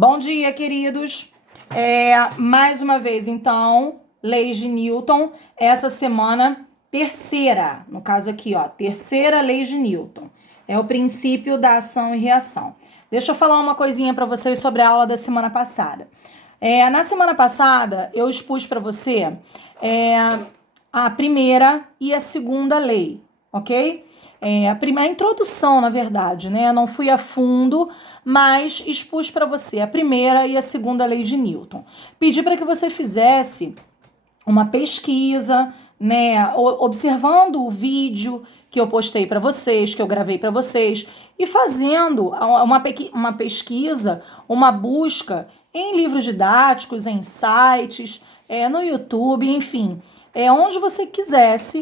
Bom dia, queridos. Mais uma vez, então, leis de Newton. Essa semana, terceira. No caso aqui, ó, terceira lei de Newton. É o princípio da ação e reação. Deixa eu falar uma coisinha para vocês sobre a aula da semana passada. Na semana passada, eu expus para você a primeira e a segunda lei, ok? A introdução, na verdade, né? Eu não fui a fundo, mas expus para você a primeira e a segunda lei de Newton. Pedi para que você fizesse uma pesquisa, né? Observando o vídeo que eu postei para vocês, que eu gravei para vocês, e fazendo uma pesquisa, uma busca em livros didáticos, em sites, no YouTube, enfim, onde você quisesse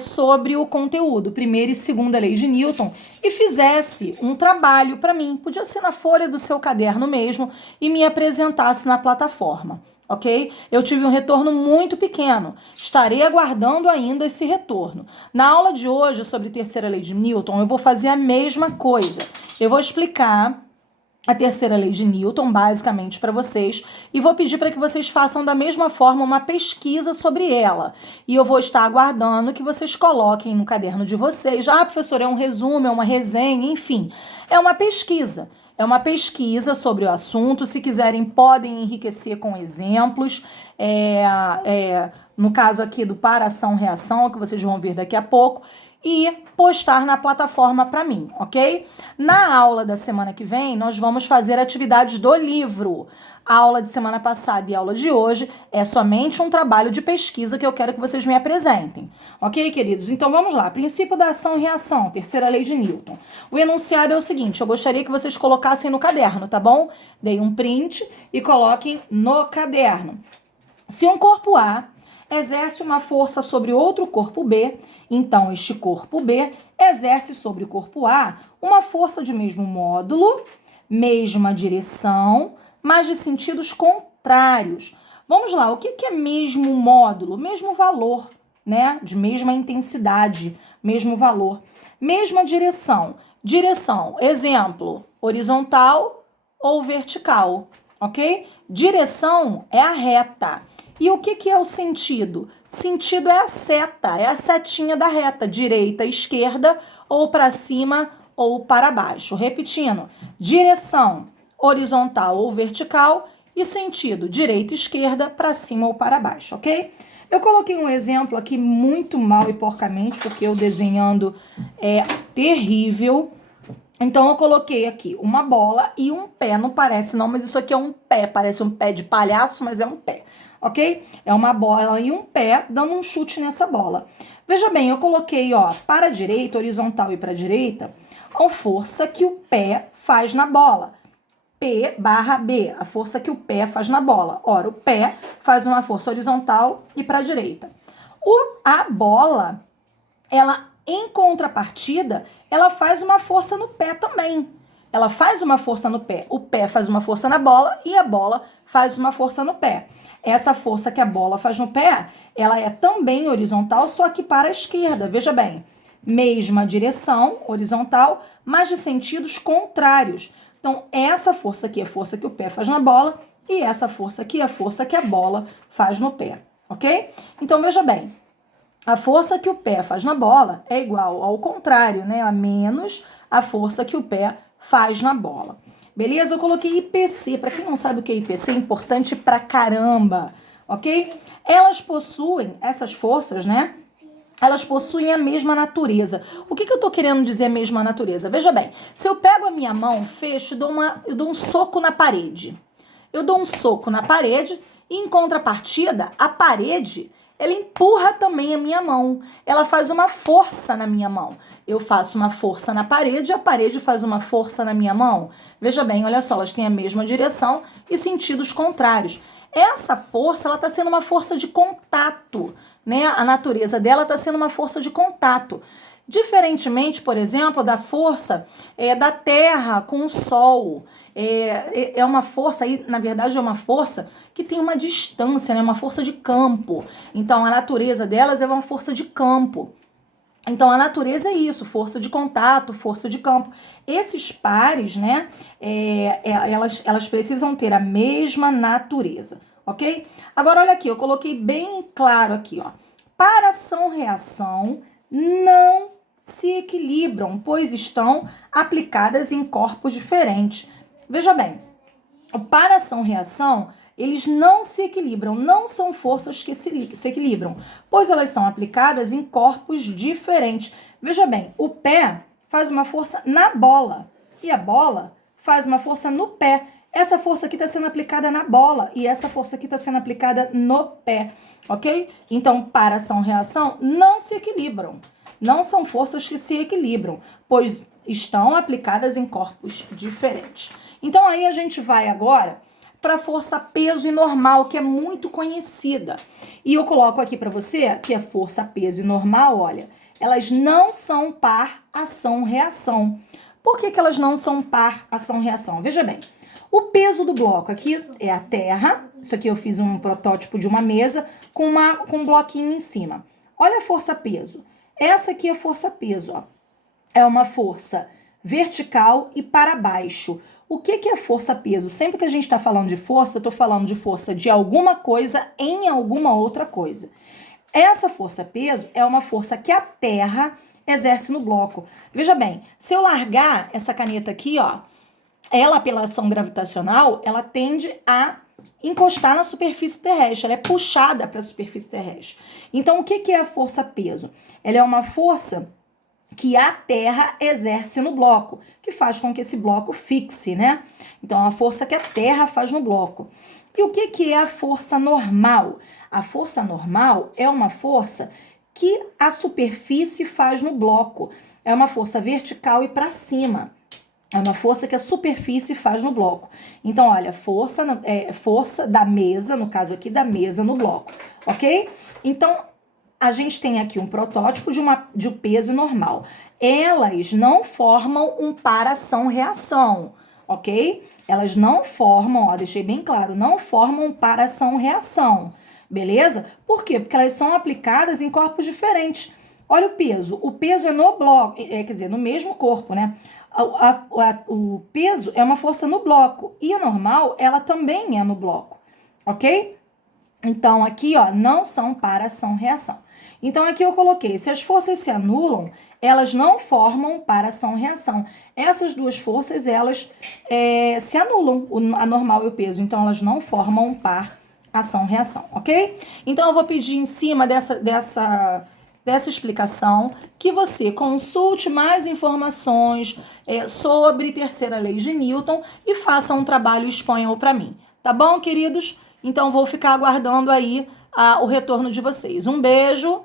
sobre o conteúdo, primeira e segunda lei de Newton, e fizesse um trabalho para mim, podia ser na folha do seu caderno mesmo, e me apresentasse na plataforma, ok? Eu tive um retorno muito pequeno, estarei aguardando ainda esse retorno. Na aula de hoje, sobre terceira lei de Newton, eu vou fazer a mesma coisa. Eu vou explicar a terceira lei de Newton, basicamente, para vocês, e vou pedir para que vocês façam da mesma forma uma pesquisa sobre ela. E eu vou estar aguardando que vocês coloquem no caderno de vocês. Professor, é um resumo, é uma resenha, enfim. É uma pesquisa. É uma pesquisa sobre o assunto. Se quiserem, podem enriquecer com exemplos. No caso aqui do para ação-reação, que vocês vão ver daqui a pouco, e postar na plataforma para mim, ok? Na aula da semana que vem, nós vamos fazer atividades do livro. A aula de semana passada e a aula de hoje é somente um trabalho de pesquisa que eu quero que vocês me apresentem. Ok, queridos? Então vamos lá. Princípio da ação e reação, terceira lei de Newton. O enunciado é o seguinte, eu gostaria que vocês colocassem no caderno, tá bom? Deem um print e coloquem no caderno. Se um corpo A exerce uma força sobre outro corpo B, então este corpo B exerce sobre o corpo A uma força de mesmo módulo, mesma direção, mas de sentidos contrários. Vamos lá, o que é mesmo módulo? Mesmo valor, né? De mesma intensidade, mesmo valor. Mesma direção. Direção, exemplo, horizontal ou vertical, ok? Direção é a reta. E o que é o sentido? Sentido é a seta, é a setinha da reta, direita, esquerda, ou para cima ou para baixo. Repetindo, direção horizontal ou vertical e sentido direita, esquerda, para cima ou para baixo, ok? Eu coloquei um exemplo aqui muito mal e porcamente, porque eu desenhando é terrível. Então, eu coloquei aqui uma bola e um pé. Não parece não, mas isso aqui é um pé. Parece um pé de palhaço, mas é um pé, ok? É uma bola e um pé dando um chute nessa bola. Veja bem, eu coloquei, ó, para a direita, horizontal e para a direita, a força que o pé faz na bola. P barra B, a força que o pé faz na bola. Ora, o pé faz uma força horizontal e para a direita. A bola, ela, em contrapartida, ela faz uma força no pé também. Ela faz uma força no pé. O pé faz uma força na bola e a bola faz uma força no pé. Essa força que a bola faz no pé, ela é também horizontal, só que para a esquerda. Veja bem, mesma direção, horizontal, mas de sentidos contrários. Então, essa força aqui é a força que o pé faz na bola e essa força aqui é a força que a bola faz no pé, ok? Então, veja bem, a força que o pé faz na bola é igual ao contrário, né? A menos a força que o pé faz na bola. Beleza? Eu coloquei IPC. Para quem não sabe o que é IPC, é importante pra caramba, ok? Elas possuem, essas forças, né? Elas possuem a mesma natureza. O que eu tô querendo dizer a mesma natureza? Veja bem, se eu pego a minha mão, fecho e dou um soco na parede. Eu dou um soco na parede e, em contrapartida, a parede, ela empurra também a minha mão. Ela faz uma força na minha mão. Eu faço uma força na parede, a parede faz uma força na minha mão. Veja bem, olha só, elas têm a mesma direção e sentidos contrários. Essa força, ela está sendo uma força de contato, né? A natureza dela está sendo uma força de contato. Diferentemente, por exemplo, da força da Terra com o Sol. É uma força, aí, na verdade, é uma força que tem uma distância, né? Uma força de campo. Então, a natureza delas é uma força de campo. Então, a natureza é isso, força de contato, força de campo. Esses pares, né, elas precisam ter a mesma natureza, ok? Agora, olha aqui, eu coloquei bem claro aqui, ó. Para ação-reação, não se equilibram, pois estão aplicadas em corpos diferentes. Veja bem, para ação-reação, eles não se equilibram, não são forças que se equilibram, pois elas são aplicadas em corpos diferentes. Veja bem, o pé faz uma força na bola e a bola faz uma força no pé. Essa força aqui está sendo aplicada na bola e essa força aqui está sendo aplicada no pé, ok? Então, para ação-reação, não se equilibram. Não são forças que se equilibram, pois estão aplicadas em corpos diferentes. Então, aí a gente vai agora para a força peso e normal, que é muito conhecida. E eu coloco aqui para você que a força peso e normal, olha, elas não são par ação-reação. Por que elas não são par ação-reação? Veja bem, o peso do bloco aqui é a terra. Isso aqui eu fiz um protótipo de uma mesa com um bloquinho em cima. Olha a força peso. Essa aqui é a força peso, ó. É uma força vertical e para baixo. O que é força peso? Sempre que a gente está falando de força, eu estou falando de força de alguma coisa em alguma outra coisa. Essa força peso é uma força que a Terra exerce no bloco. Veja bem, se eu largar essa caneta aqui, ó, ela pela ação gravitacional, ela tende a encostar na superfície terrestre, ela é puxada para a superfície terrestre. Então, o que é a força peso? Ela é uma força que a Terra exerce no bloco, que faz com que esse bloco fixe, né? Então, a força que a Terra faz no bloco. E o que é a força normal? A força normal é uma força que a superfície faz no bloco. É uma força vertical e para cima. É uma força que a superfície faz no bloco. Então, olha, força da mesa, no caso aqui, da mesa no bloco, ok? Então, a gente tem aqui um protótipo de um peso normal. Elas não formam um par ação-reação, ok? Elas não formam, ó, deixei bem claro, não formam um par ação-reação, beleza? Por quê? Porque elas são aplicadas em corpos diferentes. Olha o peso. O peso é no bloco, quer dizer, no mesmo corpo, né? O peso é uma força no bloco e a normal, ela também é no bloco, ok? Então, aqui, ó, não são para ação-reação. Então, aqui eu coloquei, se as forças se anulam, elas não formam para ação-reação. Essas duas forças, elas se anulam, a normal e o peso. Então, elas não formam um par ação-reação, ok? Então, eu vou pedir em cima dessa explicação que você consulte mais informações sobre terceira lei de Newton e faça um trabalho espanhol para mim. Tá bom, queridos? Então, vou ficar aguardando aí o retorno de vocês. Um beijo!